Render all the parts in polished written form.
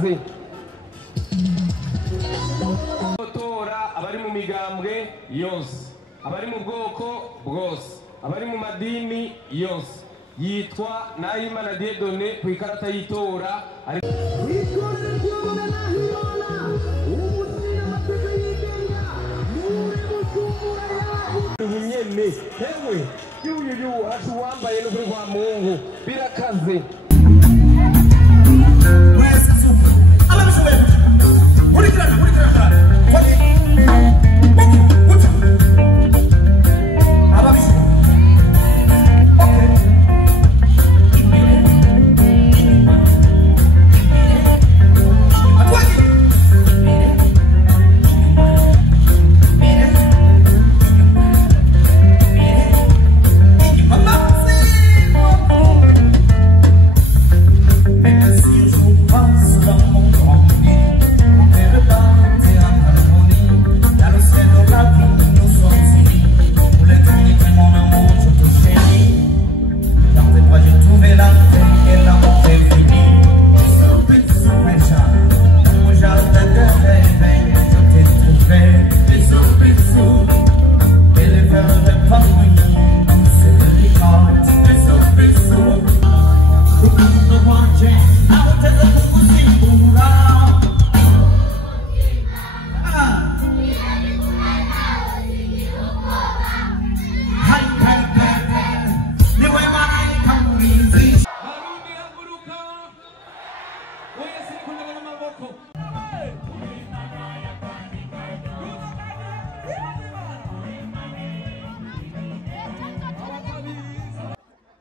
birakaze tora abari mu migambwe yose abari mu bwoko bwose abari mu madini yose yitwa Nahimana Dieudonné ku ikarata y'itora nyene hewe yuyu hasi wambaye no kuri kwa Mungu birakaze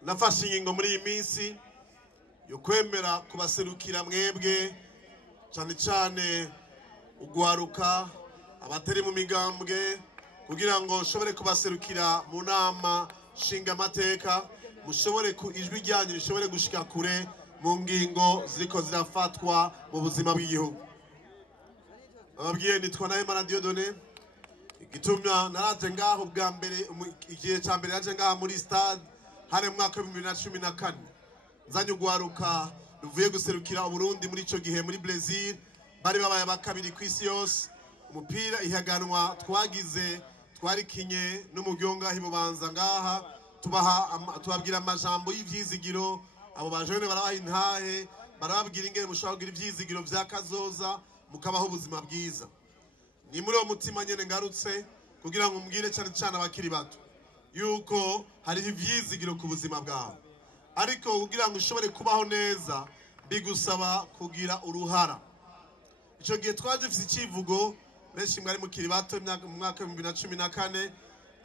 nafashe ingingo muri iyi minsi yo kwemera kubaserukira mwebwe cyane cyane ugwaruka abatari mu migambwe kugira ngo ushobore kubaserukira mu nama nshinga amateka mushobore ku ijwi ryanyu rishobore gushika kure mu ngingo ziriko zirafatwa mu buzima bw'igihugu. Ababwiye nitwa Nahimana Dieudonné igitumya naraje ngaho bwa mbere igihe cya mbere yaje ngaho muri stade hari mwaka 2014 nzanye ugwaruka ruvuye guserukira Burundi muri ico gihe muri Brazil bari babaye bakabiri kw'isi yose umupira ihaganwa twagize twarikinye n'umugyonga hibubanza ngaha tubabwira amajambo y'ivyizigiro abo bajene barabaha intahe barababwira ingene mushobora kugira ivyizigiro vya kazoza mukabaho ubuzima bwiza. Ni muri uwo mutima nyene ngarutse kugira ngo mbwire cyane cyane abakiri bato yuko hari ivyizigiro ku buzima bwawe, ariko kugira ngo ushobore kubaho neza bigusaba kugira uruhara. Ico gihe twaje dufite icivugo benshi mwari mukiri bato mu mwaka 2014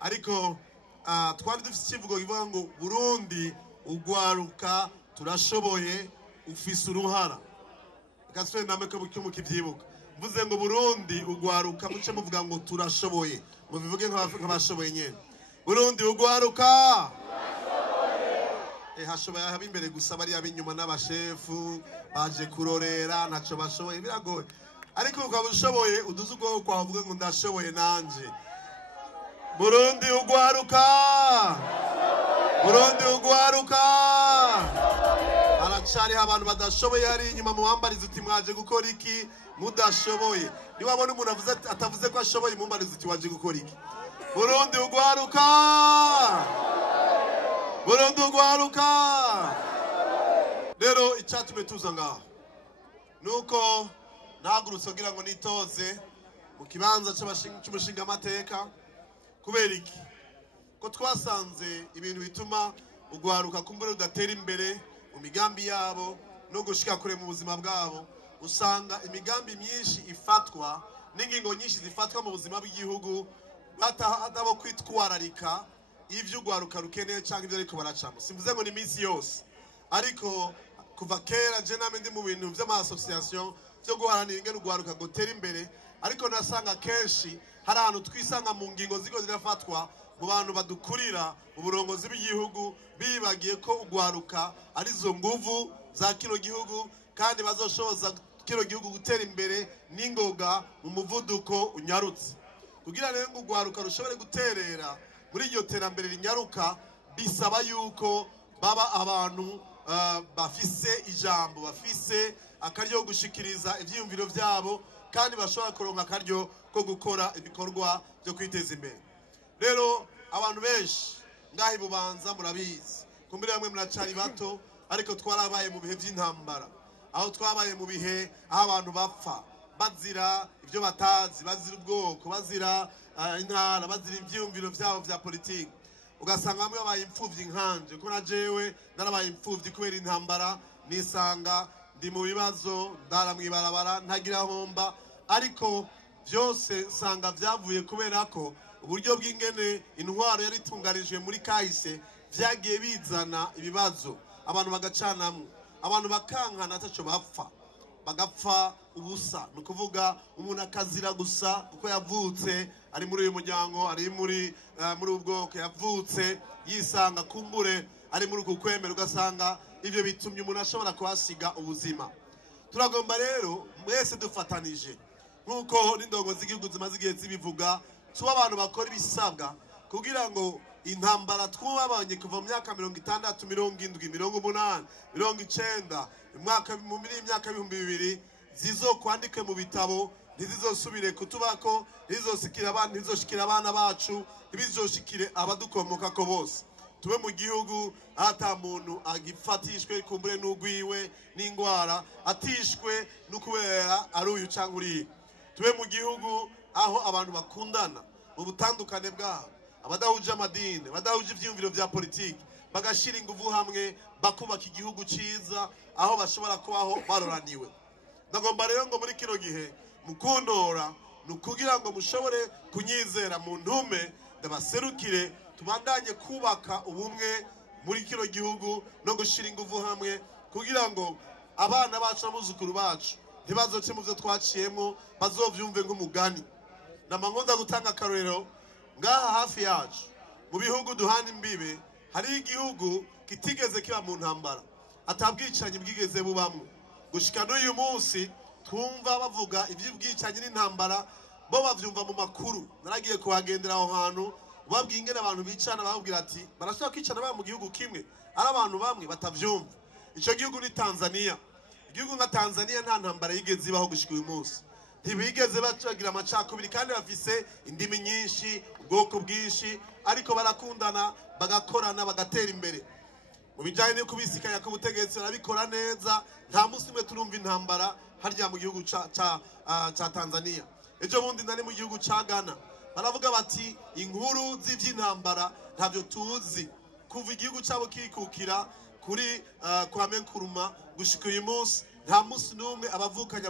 ariko twari dufite icivugo kivuga ngo Burundi ugwaruka turashoboye ufise uruhara. Gaswe namwe ko mukivyibuka mvuze ngo Burundi ugwaruka muce muvuga ngo turashoboye mubivuge nk'abashoboye nyene. Burundi ugwaruka hashoboye haba imbere gusa bari abinyuma n'abashefu baje kurorera ntaco bashoboye biragoye, ariko ukaba ushoboye uduze ubwo kwavuga ngo ndashoboye nanje. Burundi ugwaruka, Burundi ugwaruka, aracari abantu badashoboye hari inyuma muhambariza uti mwaje gukora iki mudashoboye. Niwabona umuntu avuze atavuze ko ashoboye muhambariza uti waje gukora iki. Burundi ugwaruka, Burundi ugwaruka. Rero icyatumye tuza ngaho nuko nahagurutse kugira ngo nitoze mu kibanza cy'umushinga amateka. Kubera iki? Ko twasanze ibintu bituma ugwaruka kumbura udatera imbere mu migambi yabo no gushika kure mu buzima bwabo. Usanga imigambi myinshi ifatwa n'ingingo nyinshi zifatwa mu buzima bw'igihugu batahadabo kwitwararika ivyo ugwaruka rukeneye cyangwa ivyo ariko baracamo. Simvuze ngo ni minsi yose, ariko kuva kera je name ndi mu bintu vy'ama association byo guharanira ingene ugwaruka gutera imbere, ariko nasanga kenshi hari ahantu twisanga mu ngingo ziko zirafatwa mu bantu badukurira mu burongozi bw'igihugu bibagiye ko ugwaruka ari zo nguvu za kino gihugu kandi bazoshoboza kino gihugu gutera imbere n'ingoga mu muvuduko unyarutse. Kugira rero ngo ugwaruka rushobore guterera muri iryo terambere rinyaruka bisaba yuko baba abantu bafise ijambo, bafise akaryo gushikiriza ivyiyumviro vyabo kandi bashobora kuronka akaryo ko gukora ibikorwa byo kwiteza imbere. Rero abantu benshi ngahi Bubanza murabizi kumbere bamwe muracari bato ariko twarabaye mu bihe by'intambara aho twabaye mu bihe aho abantu bapfa bazira ibyo batazi, bazira ubwoko, bazira intara, bazira ivyiyumviro vyabo vya politiki. Ugasanga bamwe babaye imfuvyi nkanje ko na jewe narabaye imfuvyi kubera intambara, nisanga ndi mu bibazo ndara mwibarabara ntagira homba, ariko byose nsanga vyavuye kubera ko uburyo bw'ingene intwaro yari itunganijwe muri kahise vyagiye bizana ibibazo, abantu bagacanamwe, abantu bakankana ataco bapfa, bagapfa ubusa. Ni ukuvuga umuntu akazira gusa uko yavutse, ari muri uyu muryango, ari muri ubwoko, yavutse yisanga kumbure ari muri uku kwemera, ugasanga ivyo bitumye umuntu ashobora kuhasiga ubuzima. Turagomba rero mwese dufatanije nkuko n'indongo z'igihugu zimaze igihe zibivuga, tuba abantu bakora ibisabwa kugira ngo intambara twabanye kuva mu myaka 60, 70, 80, 90 muri imyaka 2000 zizokwandike mu bitabo, ntizizosubire kutubako, ntizizoshikira abana bacu, ntibizoshikire abadukomoka ko bose. Tube mu gihugu ata muntu agifatishwe kumbure n'ugwiwe n'ingwara, atishwe n'ukubera ari uyu canke uriya. Tube mu gihugu aho abantu bakundana mu butandukane bwabo, abadahuje amadini, abadahuje ivyiyumviro vya politiki, bagashira inguvu hamwe bakubaka igihugu ciza aho bashobora kubaho baroraniwe. Ndagomba rero ngo muri kino gihe mukundora nukugira ngo mushobore kunyizera mu ntume ndabaserukire, tubandanye kubaka ubumwe muri kino gihugu no gushira inguvu hamwe kugira ngo abana bacu n'abuzukuru bacu ntibazoce mu byo twaciyemo, bazovyumve nk'umugani. Namangonda gutanga akarorero ngaha hafi yacu mu bihugu duhana imbibe, hari igihugu kitigeze kiba mu ntambara, atabwicanyi bwigeze bubamwe. Gushika n'uyu munsi twumva bavuga iby'ubwicanyi n'intambara, bo bavyumva mu makuru. Naragiye kuhagendera aho hantu, babwiye ingene abantu bicana, babwira ati barashaka kwicana ba mu gihugu kimwe, ari abantu bamwe batavyumva. Ico gihugu ni Tanzania. Igihugu nka Tanzania nta ntambara yigeze ibaho gushika uyu munsi, ntibigeze bagira amacakubiri, kandi bafise indimi nyinshi, ubwoko bwinshi, ariko barakundana, bagakorana, bagatera imbere. Mu bijanye no kubisikanya ku butegetsi barabikora neza, nta musi umwe turumva intambara harya mu gihugu ca Tanzania. Ejo bundi nari mu gihugu ca Ghana, baravuga bati inkuru z'ivy'intambara ntavyo tuzi kuva igihugu cabo kikukira kuri Kwame Nkrumah gushika uyu munsi. Nta musi n'umwe abavukanya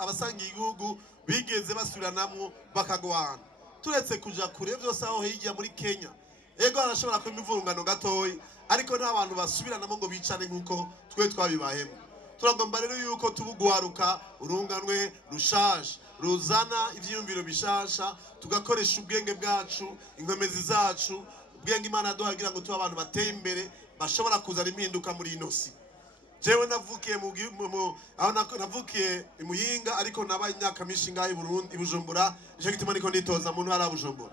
abasangiye igihugu bigeze basubiranamwo bakagwana. Turetse kuja kure vyose aho hirya muri Kenya, ego harashobora kuba imivurungano gatoyi, ariko nta bantu basubiranamo ngo bicane nkuko twe twabibayemo. Turagomba rero yuko tubugwaruka urunganwe rushaje ruzana ivyiyumviro bishasha, tugakoresha ubwenge bwacu, inkomezi zacu, ubwenge Imana yaduhagira ngo tuba abantu bateye imbere bashobora kuzana impinduka muri ino si. Jewe navukiye navukiye i Muyinga, ariko nabaye imyaka myinshi ngaho i Burundi, i Bujumbura, nico gituma niko nditoza mu ntara ya Bujumbura.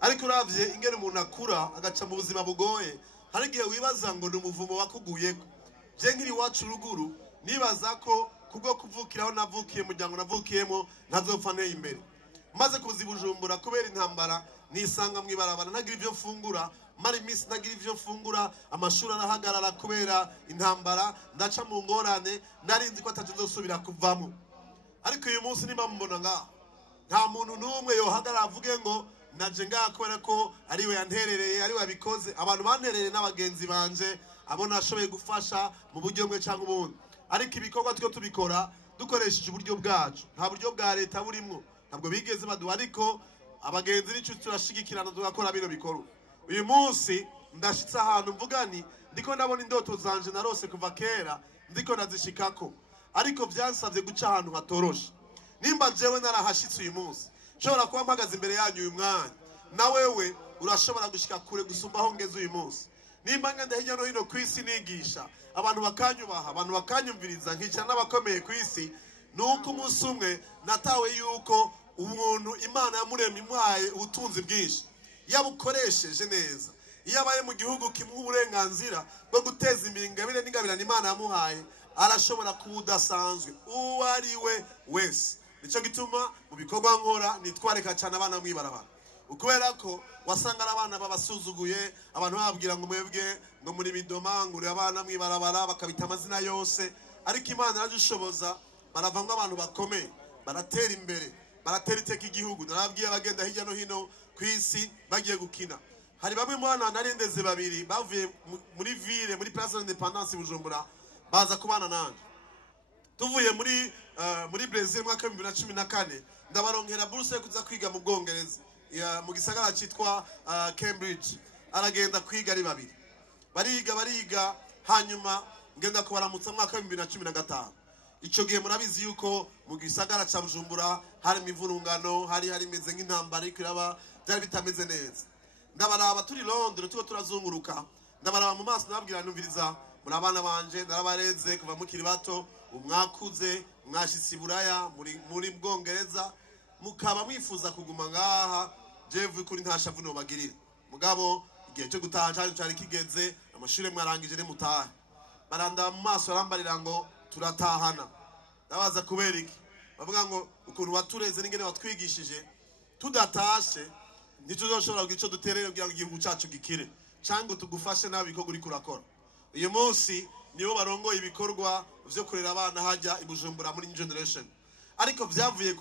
Ariko uravye ingene umuntu akura agaca mu buzima bugoye, hari igihe wibaza ngo ni umuvumo wakuguyeko. Je nkiri iwacu ruguru nibaza ko kubwo kuvukiraho navukiye, muryango navukiyemo, ntazopfa nteye imbere. Maze kuza i Bujumbura kubera intambara, nisanga mwibarabara ntagira ivyo mfungura, mara iminsi ntagira ivyo mfungura, amashuri arahagarara kubera intambara, ndaca mu ngorane, narinzi ko ataco nzosubira kuvamo. Ariko uyu munsi nimba mubona ngaha, nta muntu n'umwe yohagarara avuge ngo naje ngaha kubera ko ariwe yanterereye, ariwe yabikoze. Abantu banterereye n'abagenzi banje, abo nashoboye gufasha mu buryo bumwe canke ubundi. Ariko ibikorwa twe tubikora dukoresheje uburyo bwacu, nta buryo bwa leta burimwo, ntabwo bigeze baduha. Ariko abagenzi n'inshuti turashigikirana tugakora bino bikorwa. Uyu munsi ndashitse ahantu mvugani, ndiko ndabona indoto zanje narose kuva kera ndiko nazishikako, ariko vyansavye guca ahantu hatoroshe. Nimba jewe narahashitse uyu munsi, nshobora kuba mpagaze imbere yanyu uyu mwanya, na wewe urashobora gushika kure gusumba aho ngeze uyu munsi. Nimba ngenda hirya no hino kw'isi nigisha, abantu bakanyubaha, abantu bakanyumviriza, nkicara n'abakomeye kw'isi, nuko umunsi umwe natawe yuko umuntu Imana yamuremye imuhaye ubutunzi bwinshi, yabukoresheje neza, iyo abaye mu gihugu kimuha uburenganzira bwo guteza imbere ingabire n'ingabirane Imana yamuhaye, arashobora kuba udasanzwe uwo ari we wese. Nico gituma mu bikorwa nkora nitwareka cyane abana mwibarabara, ukubera ko wasanga abana babasuzuguye, abantu bababwira ngo mwebwe ngo muri bidoma ngure abana mwibarabara bakabita amazina yose, ariko Imana yaradushoboza baravanga abantu bakomeye, baratera imbere, baratera iteka igihugu. Narabwiye abagenda hirya no hino ku isi bagiye gukina, hari bamwe mu bana narindeze babiri bavuye muri ville muri Place de l'Indépendance Bujumbura baza kubana nanje, tuvuye muri Brazil mwaka 2014 ndabaronkera buruse yo kuza kwiga mu Bwongereza mu gisagara cyitwa Cambridge. Aragenda kwiga ari babiri, bariga hanyuma ngenda kubaramutsa mwaka 2015. Ico gihe murabizi yuko mu gisagara ca Bujumbura hari imivurungano, hari imeze nk'intambara ikiraba, byari bitameze neza. Ndabaraba turi Londres tuko turazunguruka, ndabaraba mu maso nababwira numviriza, muri abana banje narabareze kuva mukiri bato, umwakuze mwashitsi Buraya muri Bwongereza, mukaba mwifuza kuguma ngaha, jewe kuri ntashavu no bagirira mugabo igihe cyo gutaha cyari kigeze, amashuri mwarangije ne mutaha. Baranda mu maso arambarira ngo turatahana. Ndabaza kubera iki? Bavuga ngo ukuntu watureze n'ingene watwigishije, tudatashe ntituzoshobora kugira ico duterere kugira ngo igihugu cyacu gikire, cyangwa tugufashe nabi ko guri kurakora. Uyu munsi nibo barongoye ibikorwa vyo kurera abana hajya i Bujumbura muri New Generation, ariko vyavuye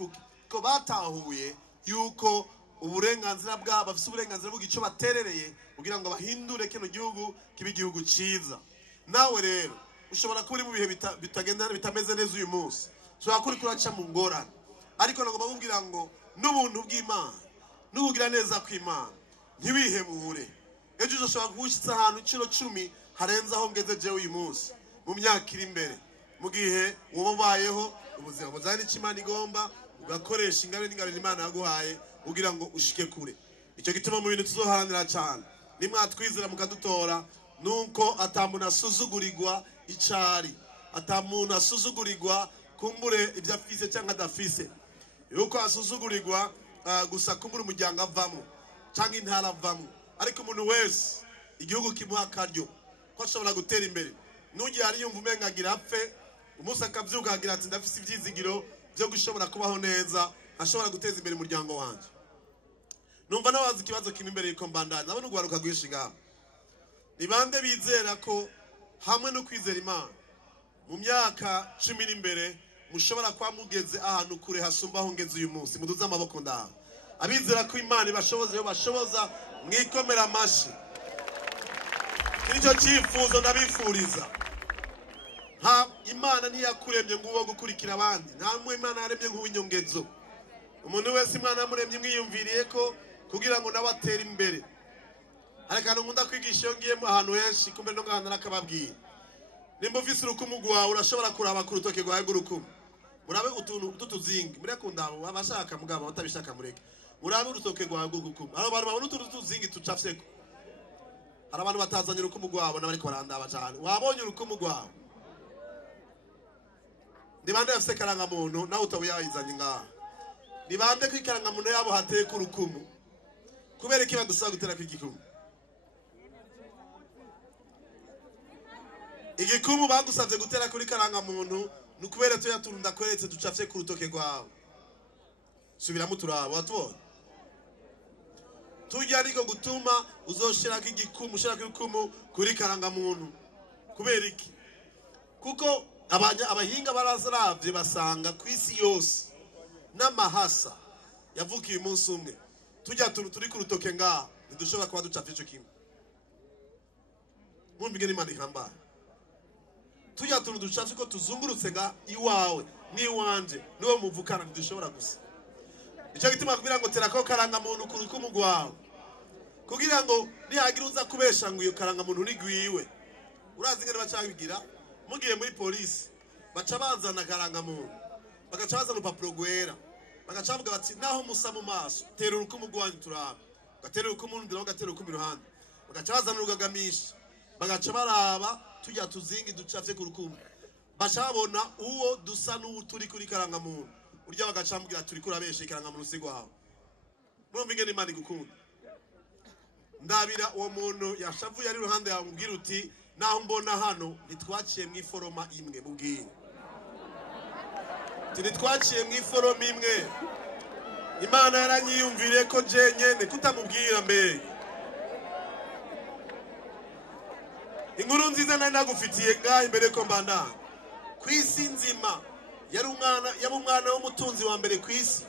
ko batahuye yuko uburenganzira bwabo bafise uburenganzira bw'ico baterereye kugira ngo bahindure kino gihugu kibe igihugu ciza. Nawe rero ushobora kuba uri mu bihe bitagenda bitameze neza uyu munsi, ushobora kuri kuraca mu ngorane, ariko nagomba kumbwira ngo n'ubuntu bw'Imana n'ubugira neza kw'Imana ntibihebure. Ejo uzoshobora kugushitsa ahantu incuro 10 harenza aho ngeze jewe uyu munsi mu myaka iri imbere, mu gihe wobabayeho ubuzima buzana n'Imana igomba ugakoresha ingabire Imana yaguhaye kugira ngo ushike kure. Icyo gituma mu bintu tuzoharanira cyane nimwatwizera mukadutora, nuko atamuntu asuzugurirwa icari, atamuntu asuzugurirwa kumbure ibyo afise cyangwa adafise, yuko asuzugurirwa gusa kumbure umuryango avamo cyangwa intara avamo, ariko umuntu wese igihugu kimuha akaryo ko ashobora gutera imbere. Nugiye ari yumva umenga agira apfe, umunsi akavyuka agira ati ndafise ivyizigiro byo gushobora kubaho neza, ashobora guteza imbere umuryango wanje. Numva nabaza ikibazo kimwe imbere yuko mbandanya, nabone ugwaruka gwishiga ni bande bizera ko hamwe no kwizera Imana mu myaka 10 iri imbere mushobora kwa mugeze ahantu kure hasumba aho ngeze uyu munsi. Muduze amaboko ndaho abizera ko Imana ibashoboza, yo bashoboza, mwikomera amashi. Kirico cyifuzo ndabifuriza. Imana ntiyakuremye ngo uwo gukurikira abandi, nta mwe Imana yaremye nk'uwinyongezo. Umuntu wese Imana yamuremye mwiyumviriye ko kugira ngo nawe atere imbere. Ariko nkunda kwigisha iyo ngiye mu ahantu henshi, kumbe no ngahana nakababwiye, nimba ufise urukumu rwawe urashobora kuraba ku rutoke rwawe rw'urukumu, murabe utuntu tutuzingi murekunda abo abashaka mugabo batabishaka mureke, murabe urutoke rwawe rw'urukumu. Abo bantu babona utuntu tutuzingi tucafyeko, hari abantu batazanye urukumu rwabo n'abariko barandaba cyane. Wabonye urukumu rwawe? Ni bande bafise karanga muntu nawe utabuyayizanye ngaha? Ni bande kwikaranga muntu yabo hateye ku rukumu? Kubera iki badusaba gutera kw'igikumu? Igikumu bagusavye gutera kuri karanga muntu nukubera to yaturunda kweretse ducafye ku rutoke rwawe. Subiramo turabo watubonye. Tujya ariko gutuma uzoshirako igikumu, ushirako igikumu kuri karanga muntu. Kubera iki? Kuko abahinga barazaravye basanga ku isi yose n'amahasa yavukiye umunsi umwe, tujya turi ku rutoke ngaha ntidushobora kuba ducafye ico kimwe. Mwumvige n'Imana ihambaye. Tujya ducafye ko tuzungurutse nga iwawe n'iwanje niwo muvukana ntidushobora gusa. Icyo gituma kugira ngo terako karanga muntu ku rukumu rwawe, kugira ngo nihagira uza kubesha ngo iyo karanga muntu nigwiwe. Urazi ngene bacabigira? Mugiye muri polisi baca bazana karanga muntu, bagaca bazana urupapuro rwera, bagaca bavuga bati naho musa mu maso tera urukumu rwanyu turaba, gatera urukumu rundi naho gatera urukumu iruhande, bagaca bazana urugagamisha, bagaca baraba tujya tuzingi ducafye ku rukumu, baca babona uwo dusa n'uwo turi kuri karanga muntu, urya bagaca mbwira turi kurabesha karanga muntu sigwaho. Mwumva ingene Imana igukunda. Ndabira uwo muntu yashavuye ari ruhande yawe mbwira uti naho mbona hano ntitwaciye mu iforoma imwe mubwire ntitwaciye mu iforoma imwe Imana yaranyiyumvire ko jenyene kutamubwira mbere inkuru nziza nari nagufitiye ngaho imbere ko mbanda kwisi nzima yaba umwana w'umutunzi wa mbere kwisi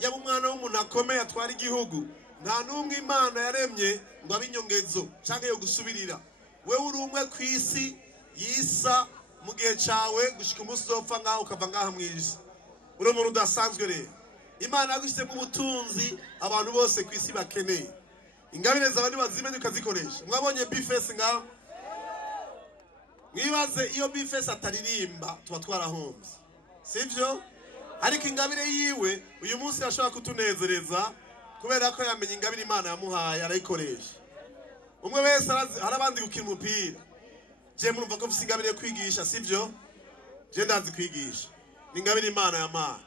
yaba umwana w'umuntu akomeye atwara igihugu nta n'umwe Imana yaremye ngo abinyongezo canke yo gusubirira wewe uri umwe kwisi yisa mu gihe cawe gushika umunsi uzopfa ngaho ukava ngaha mw'isi uri umuntu udasanzwe rero Imana yagushyizemo ubutunzi abantu bose kwisi bakeneye ingabire z'abandi bazimenya ukazikoresha mwabonye Bifesi ngaho mwibaze iyo Bifesi ataririmba tuba twarahombye sivyo ariko ingabire yiwe uyu munsi yashobora kutunezereza kubera ko yamenye ingabire Imana yamuhaye arayikoresha umwe wese harabandi gukina umupira je murumva ko mfise ingabire kwigisha sivyo je ndazi kwigisha ni ingabire Imana yampaye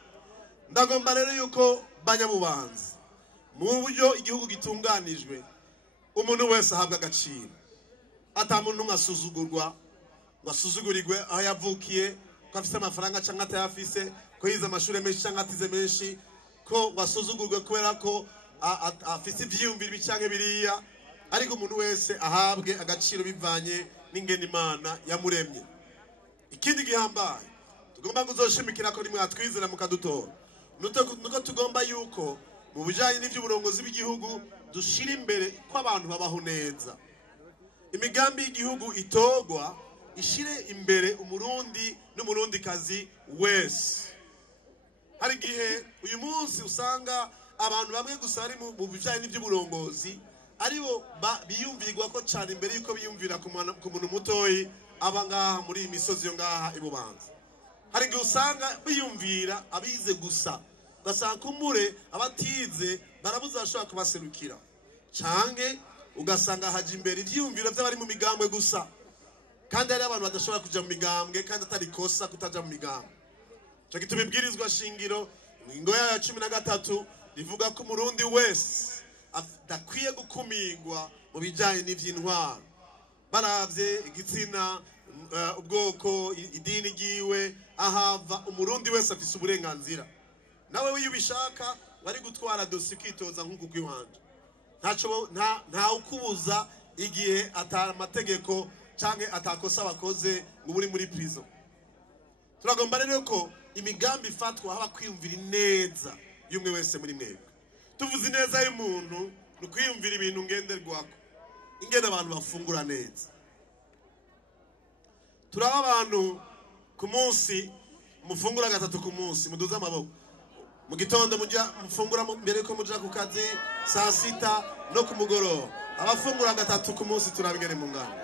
ndagomba rero yuko banyabubanzi mu buryo igihugu gitunganijwe umuntu wese ahabwa agaciro atamuntu ngasuzugurwa ngasuzugurirwe aho yavukiye ko afise amafaranga cyangwa atayafise ko yize amashuri menshi cyangwa atize menshi ko wasuzugurwe kubera ko afise ivyiyumviro bicanke biriya ariko umuntu wese ahabwe agaciro bivanye n'ingene Imana yamuremye ikindi gihambaye tugomba kuzoshimikira ko nimwe atwizera mukadutora nuko tugomba yuko mu bijanye n'ivy'uburongozi bw'igihugu dushira imbere ko abantu babaho neza imigambi y'igihugu itogwa ishire imbere umurundi n'umurundi kazi wese hari gihe uyu munsi usanga abantu bamwe gusa bari mu bijanye n'ivy'uburongozi aribo biyumvirwa ko cyane imbere yuko biyumvira ku muntu mutoyi aba ngaha muri iyi misozi yo ngaha ibubanza hari gihe usanga biyumvira abize gusa ugasanga kumure abatize barabuza bashobora kubaserukira canke ugasanga haje imbere ivyiyumviro vy'abari mu migambwe gusa kandi hari abantu badashobora kuja mu migambwe kandi atari kosa kutaja mu migambwe cyo gituma ibwirizwa shingiro ingingo ya 13 rivuga ko umurundi wese adakwiye gukumigwa mu bijanye n'ivy'intwaro baravye igitsina ubwoko idini giwe ahava umurundi wese afise uburenganzira nawe wiyubishaka bari gutwara dosi kwitoza nk'uko kwihanje nta ukubuza igihe atara amategeko canke atakosa bakoze ngo buri muri prison turagomba rero ko imigambi ifatwa haba kwiyumvira neza y'umwe wese muri mwebwe tuvuze neza y'umuntu no kwiyumvira ibintu ngenderwako ingene abantu bafungura neza turaba abantu ku munsi mufungura gatatu ku munsi muduza amaboko mu gitondo mufungura mbere ko muja ku kazi saa sita no ku mugoroba abafungura gatatu ku munsi turabigere mu ngano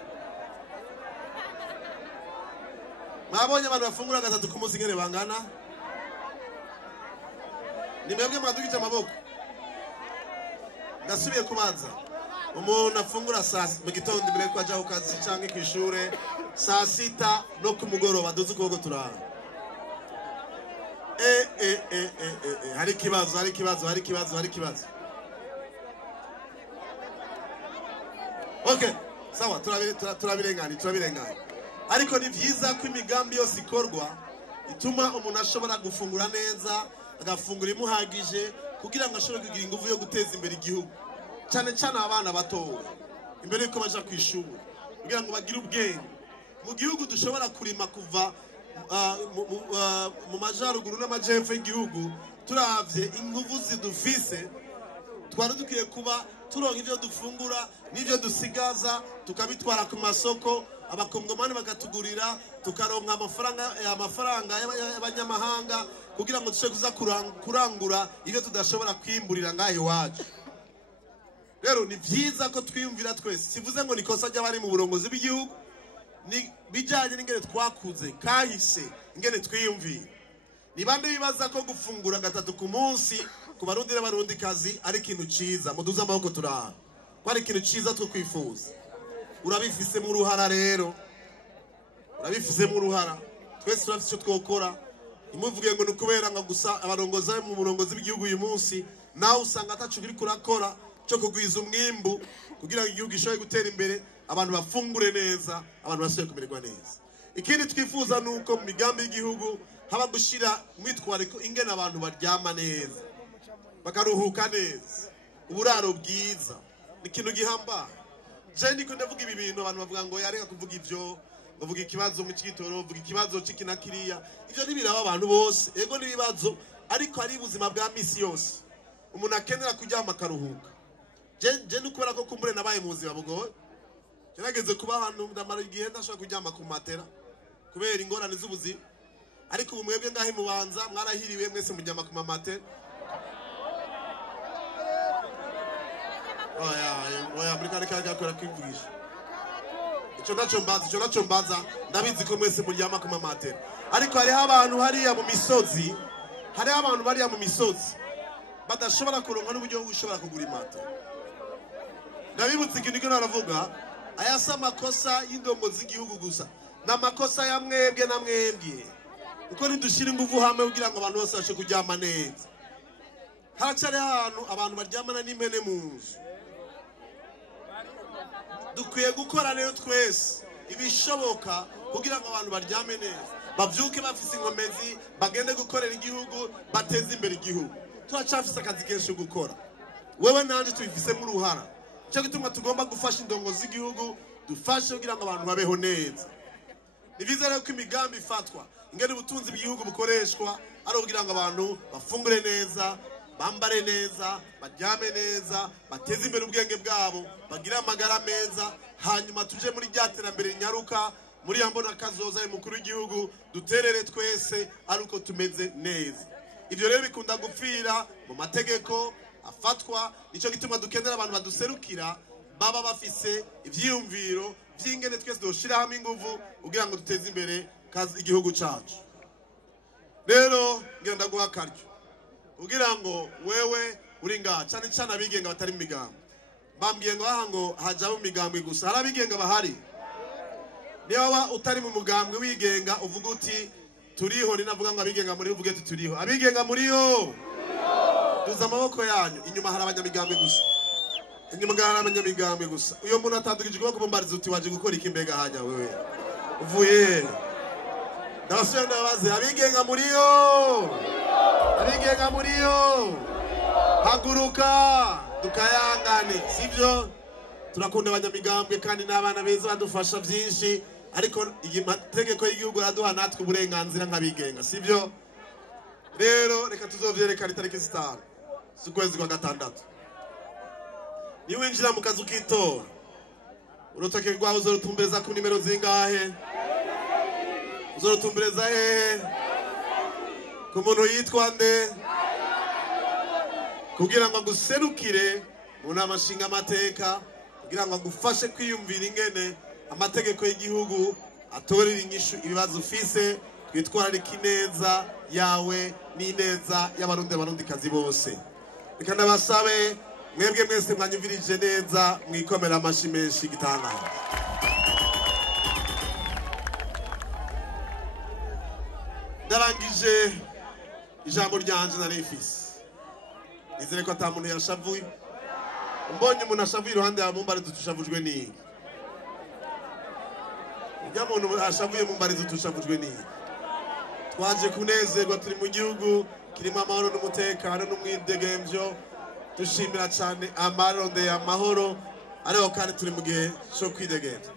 mwabonye abantu bafungura gatatu ku munsi ngene bangana ni mwebwe mwadugije amaboko ndasubiye kubaza umuntu afungura mu gitondo mbere ko aja ku kazi canke ku ishure saa sita no ku mugoroba duze ukuboko turara hari kibazo okay sawa turabirengani ariko ni vyiza ko imigambi yose ikorwa ituma umuntu ashobora gufungura neza agafungura imuhagije kugira ngo ashobore kugira ingufu yo guteza imbere igihugu cyane cyane abana batowe imbere yuko baja ku ishuri kugira ngo bagire ubwenge mu gihugu dushobora kurima kuva mu majaruguru n'amajepfo y'igihugu turavye ingufu zidufise twari dukwiye kuba turonka ivyo dufungura n'ivyo dusigaza tukabitwara ku masoko abakongomani bakatugurira tukaronka amafaranga y'abanyamahanga kugira ngo dushobore kuza kurangura ivyo tudashobora kwimburira ngaho iwacu rero ni vyiza ko twiyumvira twese sivuze ngo nikosa ry'abari mu burongozi bw'igihugu ni bijanye n'ingene twakuze kahise ingene twiyumvira ni bande bibaza ko gufungura gatatu ku munsi ku barundi n'abarundi kazi ari ikintu ciza muduza amaboko turaha ko ari ikintu ciza two kwifuza urabifisemo uruhara rero urabifisemo uruhara twese turafise icyo twokora imuvuge ngo nukubera ngo gusa abarongozi mu burongozi bw'igihugu uyu munsi nawe usanga atacu biri kurakora cyo kugwiza umwimbu kugira ngo igihugu gishobore gutera imbere abantu bafungure neza, abantu basuye kumererwa neza. Ikindi twifuza nuko mu migambi y'igihugu haba gushira mwitwariko ingene abantu baryama neza, bakaruhuka neza, uburaro bwiza. Ni ikintu gihamba. Je ndiko ndavuga ibi bintu abantu bavuga ngo yareka kuvuga ivyo, bavuga ikibazo mu cyitoro, bavuga ikibazo cy'ikinakiriya. Ivyo ntibiraba abantu bose. Ego nibibazo ariko ari ubuzima bwa misi yose. Umuntu akenera kuryama akaruhuka. Je nukubera ko kumbure nabaye mu buzima bugoye. Gerageze kuba ahantu ndamara igihe ndashaka kuryama ku matera kubera ingorane z'ubuzima. Ariko ubu mwebwe ngahe mubanza mwarahiriwe mwese muryama ku matera. Oya muri kare gakora kwivugisha. Ico naco mbaza ndabizi ko mwese muryama ku matera. Ariko hariho abantu hariya mu misozi, hariho abantu bariya mu misozi badashobora kuronka n'uburyo bushobora kugura imatera. Ndabibutse ikintu cyo naravuga, aya si amakosa y'indombo z'igihugu gusa, n'amakosa ya mwebwe na mwebwe. Uko ntidushira ingufu hamwe kugira ngo abantu bose bashe kuryama neza. Haracari ahantu abantu baryamana n'impene mu nzu. Dukwiye gukora rero twese ibishoboka kugira ngo abantu baryame neza, bavyuke bafise inkomezi, bagende gukorera igihugu, bateze imbere igihugu. Turacafise akazi kenshi gukora. Wewe nanje tubifisemo uruhara. Cyo gituma tugomba gufasha indongo z'igihugu, dufashe kugira ngo abantu babeho neza. Nivize rero ko imigambi ifatwa, ingene ubutunzi bw'igihugu bukoreshwa ari kugira ngo abantu bafungure neza, bambare neza, baryame neza, bateze imbere ubwenge bwabo, bagira amagara meza, hanyuma tuje muri ryaterambere nyaruka, muri yambona kazoza y'umukuru w'igihugu, duterere twese ari uko tumeze neza. Ivyo rero bikunda gupfira mu mategeko afatwa, nico gituma dukenera abantu baduserukira baba bafise ivyiyumviro vy'ingene twese doshira hamwe inguvu kugira ngo duteze imbere kazi igihugu cacu. Rero ngenda guha karyo kugira ngo wewe uri ngaha cyane cyane abigenga batari mu migambi, bambwiye ngo aha ngo hajaho migambi gusa, hari abigenga bahari. Niba utari mu mugambwe wigenga uvuga uti turiho, ninavuga ngo abigenga muri uvuge ati turiho. Abigenga muriho, duza amaboko yanyu. Inyuma hari abanyamigambi gusa, inyuma hari abanyamigambi gusa. Uyo muntu atandukije ukuboko kumbariza uti waje gukora iki mbega hajya wewe uvuye? Ndabasubiye ndabaze, abigenga muriho, abigenga muriho, haguruka dukayangane, sivyo? Turakunda abanyamigambwe kandi n'abana beza badufasha byinshi, ariko amategeko y'igihugu araduha natwe uburenganzira nk'abigenga, sivyo? Rero reka tuzovyerekana itariki 5 z'ukwezi kwa gatandatu. Ni winjira mu kazu k'itora, urutoke rwawe uzorutumbereza ku nimero zingahe? Uzorutumbereza hehe? Ku muntu yitwa nde? Kugira ngo aguserukire mu nama nshinga amateka, kugira ngo agufashe kwiyumvira ingene amategeko y'igihugu atorera inyishu ibibazo ufise, twitwararika ineza yawe n'ineza y'abarundikazi bose. Reka ndabasabe mwebwe mwese mwanyumvirije neza, mwikomera amashi menshi gitangaza. Ndarangije ijambo ryanje na refisi. Nizere ko ata muntu yashavuye. Mbonye umuntu ashavuye iruhande ya mumbarizo tushavujwe ni. Ujya muntu ashavuye mumbarizo tushavujwe ni. Twaje kunezerwa, turi mu gihugu kirimo amahoro n'umutekano n'umwidegemvyo. Dushimira cyane amaronde y'amahoro, ariko kandi turi mu gihe cyo kwidegemvya.